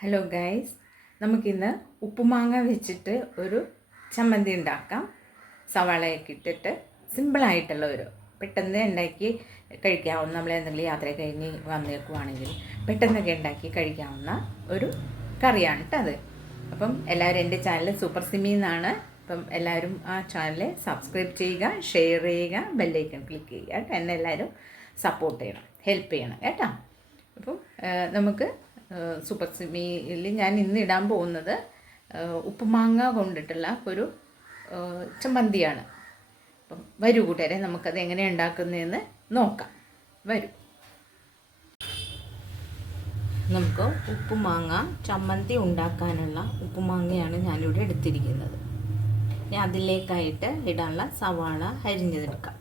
Hello guys, നമുക്കിന്ന് ഉപ്പുമാങ്ങ വെച്ചിട്ട് ഒരു ചമ്മന്തി ഉണ്ടാക്കാം. സവാളയൊക്കെ ഇട്ടിട്ട് സിമ്പിളായിട്ടുള്ള പെട്ടെന്ന് ഉണ്ടാക്കി കഴിക്കാവുന്ന, നമ്മളെന്തെങ്കിലും യാത്ര കഴിഞ്ഞ് വന്നേക്കുവാണെങ്കിൽ പെട്ടെന്നൊക്കെ ഉണ്ടാക്കി കഴിക്കാവുന്ന ഒരു കറിയാണ് കേട്ടോ അത്. അപ്പം എല്ലാവരും എൻ്റെ ചാനൽ സൂപ്പർ സിമി എന്നാണ്. അപ്പം എല്ലാവരും ആ ചാനൽ സബ്സ്ക്രൈബ് ചെയ്യുക, ഷെയർ ചെയ്യുക, ബെല്ലൈക്കൺ ക്ലിക്ക് ചെയ്യുക കേട്ടോ. എന്നെ എല്ലാവരും സപ്പോർട്ട് ചെയ്യണം, ഹെൽപ്പ് ചെയ്യണം കേട്ടോ. അപ്പം നമുക്ക് സൂപ്പർ സിമിയിൽ ഞാൻ ഇന്ന് ഇടാൻ പോകുന്നത് ഉപ്പുമാങ്ങ കൊണ്ടിട്ടുള്ള ഒരു ചമ്മന്തിയാണ്. അപ്പം വരൂ കൂട്ടുകാരെ, നമുക്കത് എങ്ങനെ ഉണ്ടാക്കുന്നതെന്ന് നോക്കാം. വരൂ, നമുക്ക് ഉപ്പുമാങ്ങ ചമ്മന്തി ഉണ്ടാക്കാനുള്ള ഉപ്പുമാങ്ങയാണ് ഞാനിവിടെ എടുത്തിരിക്കുന്നത്. ഇനി അതിലേക്കായിട്ട് ഇടാനുള്ള സവാള അരിഞ്ഞതെടുക്കാം.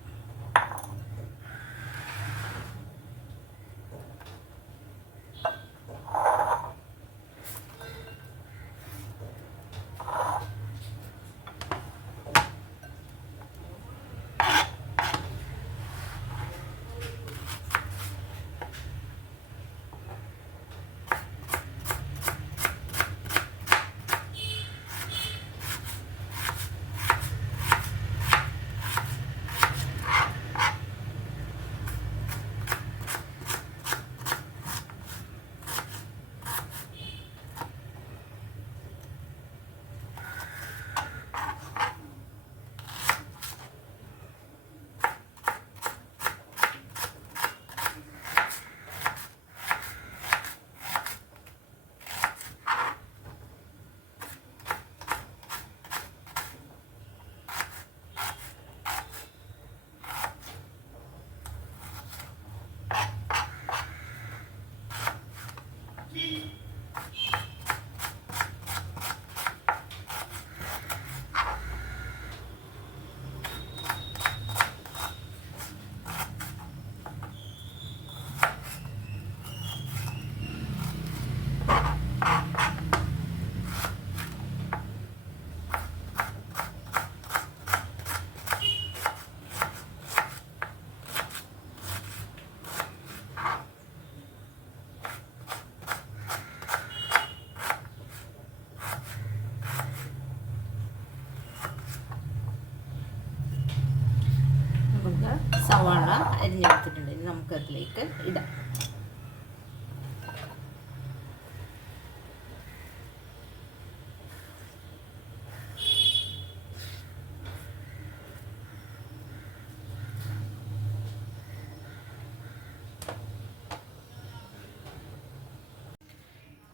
സവാള അരിഞ്ഞെടുത്തിട്ടുണ്ട്. ഇനി നമുക്കതിലേക്ക് ഇടാം.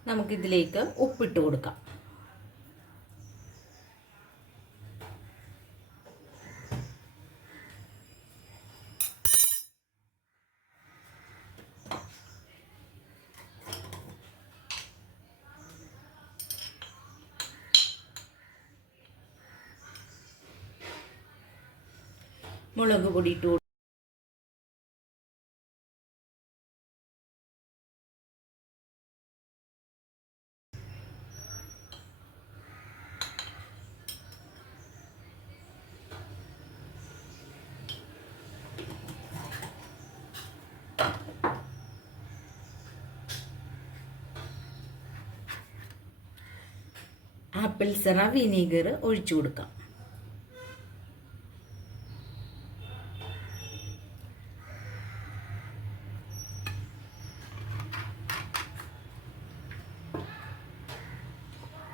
നമുക്കിതിലേക്ക് ഉപ്പിട്ട് കൊടുക്കാം. മുളക് പൊടി ഇട്ട് ആപ്പിൾ സിറ വിനീഗർ ഒഴിച്ചു കൊടുക്കാം.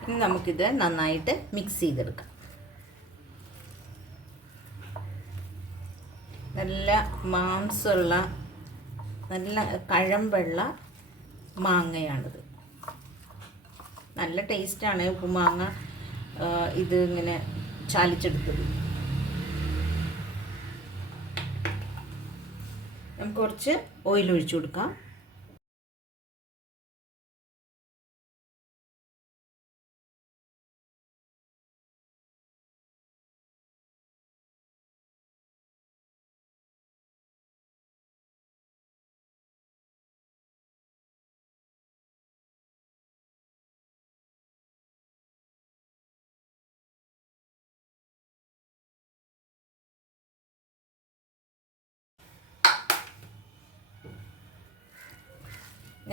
ഇനി നമുക്കിത് നന്നായിട്ട് മിക്സ് ചെയ്തെടുക്കാം. നല്ല മാംസമുള്ള നല്ല കഴമ്പുള്ള മാങ്ങയാണിത്. നല്ല ടേസ്റ്റാണ് ഉപ്പുമാങ്ങ ഇത് ഇങ്ങനെ ചാലിച്ചെടുത്തത്. നമുക്ക് കുറച്ച് ഓയിൽ ഒഴിച്ചു കൊടുക്കാം.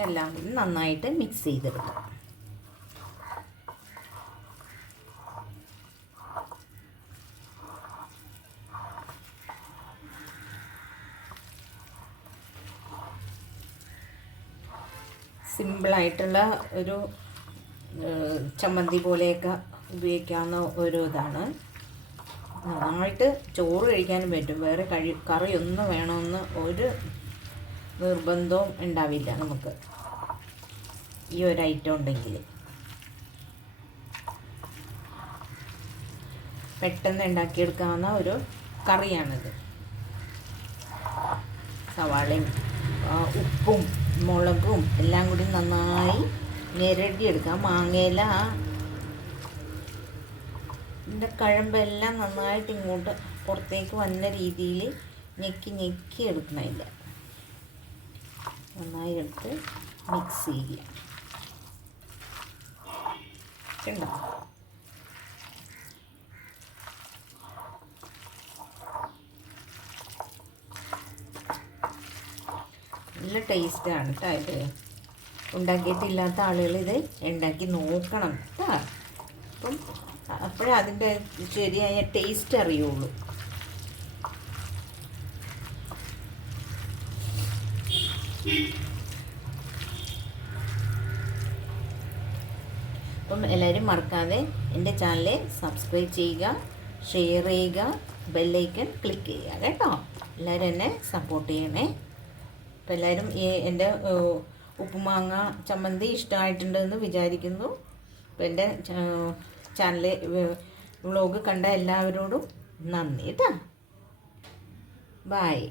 എല്ലാം കൂടി നന്നായിട്ട് മിക്സ് ചെയ്തെടുക്കാം. സിമ്പിളായിട്ടുള്ള ഒരു ചമ്മന്തി പോലെയൊക്കെ ഉപയോഗിക്കാവുന്ന ഒരു ഇതാണ്. നന്നായിട്ട് ചോറ് കഴിക്കാനും പറ്റും. വേറെ കറിയൊന്നും വേണമെന്ന് ഒരു നിർബന്ധവും ഉണ്ടാവില്ല നമുക്ക് ഈ ഒരു ഐറ്റം ഉണ്ടെങ്കിൽ. പെട്ടെന്ന് ഉണ്ടാക്കിയെടുക്കാവുന്ന ഒരു കറിയാണിത്. സവാളയും ഉപ്പും മുളകും എല്ലാം കൂടി നന്നായി ഞെരടിയെടുക്കാം. മാങ്ങയില ഇതിൻ്റെ കഴമ്പെല്ലാം നന്നായിട്ട് ഇങ്ങോട്ട് പുറത്തേക്ക് വന്ന രീതിയിൽ ഞെക്കി എടുക്കണമില്ല. നന്നായി എടുത്ത് മിക്സ് ചെയ്യുക. കണ്ടോ? നല്ല ടേസ്റ്റാണ് കേട്ടോ ഇത്. ഉണ്ടാക്കിയിട്ടില്ലാത്ത ആളുകൾ ഇത് ഉണ്ടാക്കി നോക്കണം കേട്ടോ. അപ്പം അപ്പോഴേ അതിൻ്റെ ശരിയായ ടേസ്റ്റ് അറിയുള്ളൂ. അപ്പം എല്ലാവരും മറക്കാതെ എൻ്റെ ചാനൽ സബ്സ്ക്രൈബ് ചെയ്യുക, ഷെയർ ചെയ്യുക, ബെല്ലൈക്കൺ ക്ലിക്ക് ചെയ്യുക കേട്ടോ. എല്ലാവരും എന്നെ സപ്പോർട്ട് ചെയ്യണേ. അപ്പം എല്ലാവരും എൻ്റെ ഉപ്പുമാങ്ങ ചമ്മന്തി ഇഷ്ടമായിട്ടുണ്ടെന്ന് വിചാരിക്കുന്നു. അപ്പം എൻ്റെ ചാനൽ വ്ളോഗ് കണ്ട എല്ലാവരോടും നന്ദി കേട്ടോ. ബായ്.